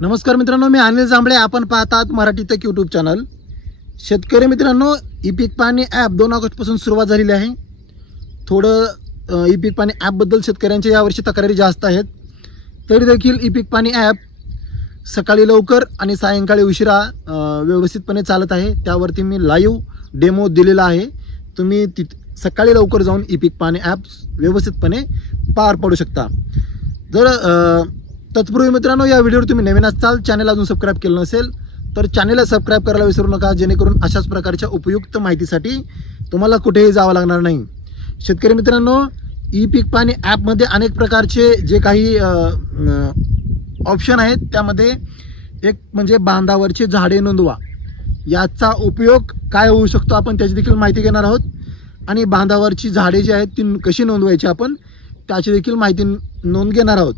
नमस्कार मित्रांनो, मी अनिल जांभळे. आपण पाहतात मराठी तक यूट्यूब चॅनल. शेतकरी मित्रांनो, ई पीक पाहणी ॲप 2 ऑगस्टपासून सुरुवात झालेली आहे. थोडं ई पीक पाहणी ॲपबद्दल शेतकऱ्यांच्या यावर्षी तक्रारी जास्त आहेत. तरी देखील ई पीक पाहणी ॲप सकाळी लवकर आणि सायंकाळी उशिरा व्यवस्थितपणे चालत आहे. त्यावरती मी लाईव्ह डेमो दिलेला आहे. तुम्ही सकाळी लवकर जाऊन ई पीक पाहणी ॲप व्यवस्थितपणे पार पाडू शकता. जर तत्पूर्वी मित्रांनो, या व्हिडिओवर तुम्ही नवीन असाल, चॅनल अजून सबस्क्राईब केलं नसेल तर चॅनलला सबस्क्राईब करायला विसरू नका, जेणेकरून अशाच प्रकारच्या उपयुक्त माहितीसाठी तुम्हाला कुठेही जावं लागणार नाही. शेतकरी मित्रांनो, ई पीक पाहणी ॲपमध्ये अनेक प्रकारचे जे काही ऑप्शन आहेत, त्यामध्ये एक म्हणजे बांधावरची झाडे नोंदवा. याचा उपयोग काय होऊ शकतो आपण त्याची देखील माहिती घेणार आहोत. आणि बांधावरची झाडे जी आहेत ती कशी नोंदवायची आपण त्याची देखील माहिती नोंद घेणार आहोत.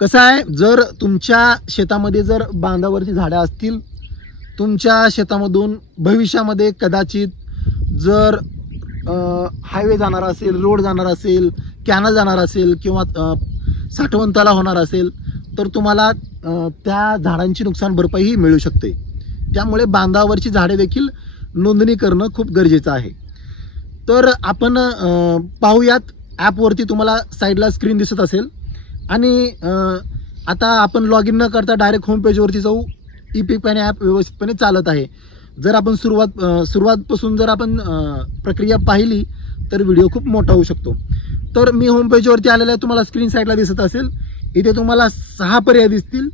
कसं आहे, जर तुमच्या शेतामध्ये जर बांधावरची झाडं असतील, तुमच्या शेतामधून भविष्यामध्ये कदाचित जर हायवे जाणार असेल, रोड जाणार असेल, कॅनल जाणार असेल किंवा साठवण तलाव होणार असेल, तर तुम्हाला त्या झाडांची नुकसान भरपाई मिळू शकते. त्यामुळे बांधावरची झाडे देखील नोंदणी करणं खूप गरजेचं आहे. तर आपण पाहूयात. ॲपवरती तुम्हाला साईडला स्क्रीन दिसत असेल आणि आता आपण लॉग इन न करता डायरेक्ट होम पेजवरती जाऊ. ई पीक पाहणी ॲप व्यवस्थितपणे चालत आहे. जर आपण सुरुवातपासून जर आपण प्रक्रिया पाहिली तर व्हिडिओ खूप मोठा होऊ शकतो. तर मी होम पेजवरती आलेला आहे. तुम्हाला स्क्रीन साईडला दिसत असेल. इथे तुम्हाला 6 पर्याय दिसतील.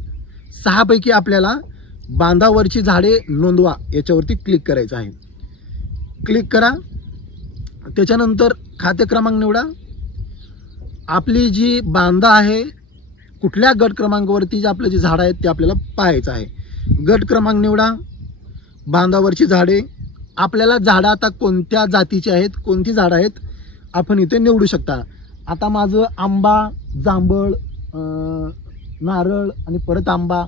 6 पैकी आपल्याला बांधावरची झाडे नोंदवा याच्यावरती क्लिक करायचं आहे. क्लिक करा. त्याच्यानंतर खाते क्रमांक निवडा. आपली जी बांधा आहे, कुठल्या गट क्रमांकावरती जे आपलं जे झाड आहेत ते आपल्याला पाहायचं आहे. गट क्रमांक निवडा. बांधावरची झाडे. आपल्याला झाडं आता कोणत्या जातीची आहेत, कोणती झाडं आहेत आपण इथे निवडू शकता. आता माझं आंबा, जांभळ, नारळ आणि परत आंबा,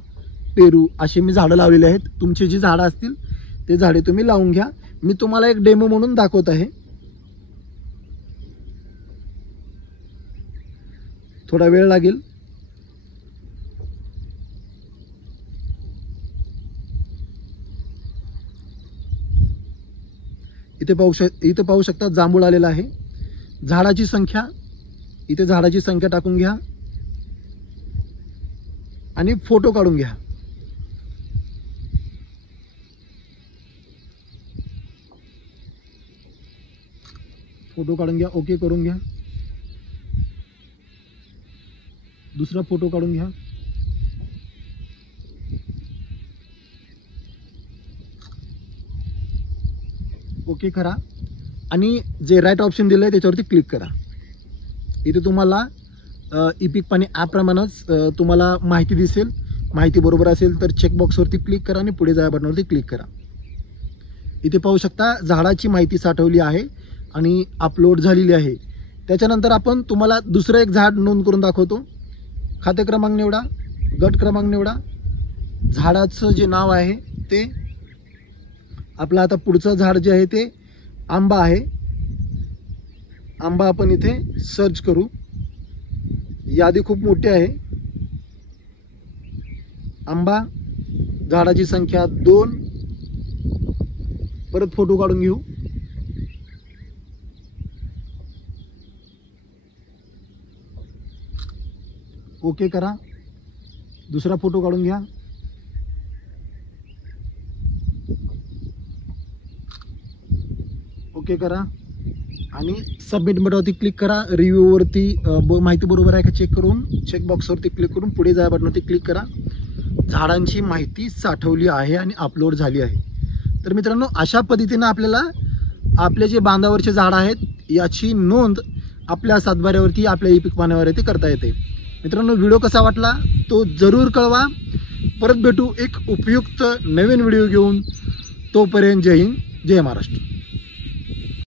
पेरू अशी मी झाडं लावलेली आहेत. तुमची जी झाडं असतील ते झाडे तुम्ही लावून घ्या. मी तुम्हाला एक डेमो म्हणून दाखवत आहे. थोडा वेळ लागेल. इथे पाहू शकता जांभूळ आलेला आहे. झाडाची संख्या, इथे झाडाची संख्या टाकून घ्या आणि फोटो काढून घ्या. फोटो काढून घ्या. ओके करून घ्या. दुसरा फोटो काढून घ्या. ओके करा आणि जे राईट ऑप्शन दिलं आहे त्याच्यावरती क्लिक करा. इथे तुम्हाला ई पीक पाहणी ॲपप्रमाणेच तुम्हाला माहिती दिसेल. माहिती बरोबर असेल तर चेकबॉक्सवरती क्लिक करा आणि पुढे जा बटनावरती क्लिक करा. इथे पाहू शकता झाडाची माहिती साठवली आहे आणि अपलोड झालेली आहे. त्याच्यानंतर आपण तुम्हाला दुसरं एक झाड नोंद करून दाखवतो. खाते क्रमांक निवडा. गट क्रमांक निवडा. झाडाचं जे नाव आहे ते आपलं, आता पुढचं झाड जे आहे ते आंबा आहे. आंबा आपण इथे सर्च करू. यादी खूप मोठी आहे. आंबा, झाडाची संख्या 2. परत फोटो काढून घेऊ. ओके करा. दुसरा फोटो काढून घ्या. ओके करा आणि सबमिट बटनावरती क्लिक करा. रिव्ह्यूवरती माहिती बरोबर आहे का चेक करून चेकबॉक्सवरती क्लिक करून पुढे जा बटनावरती क्लिक करा. झाडांची माहिती साठवली आहे आणि अपलोड झाली आहे. तर मित्रांनो, अशा पद्धतीनं आपल्याला आपले जे बांधावरचे झाड आहेत याची नोंद आपल्या सातबाऱ्यावरती, आपल्या ई पीक पाहण्यावरती करता येते. मित्रांनो, व्हिडिओ कसा वाटला तो जरूर कळवा. परत भेटू एक उपयुक्त नवीन व्हिडिओ घेऊन. तोपर्यंत जय हिंद, जय महाराष्ट्र.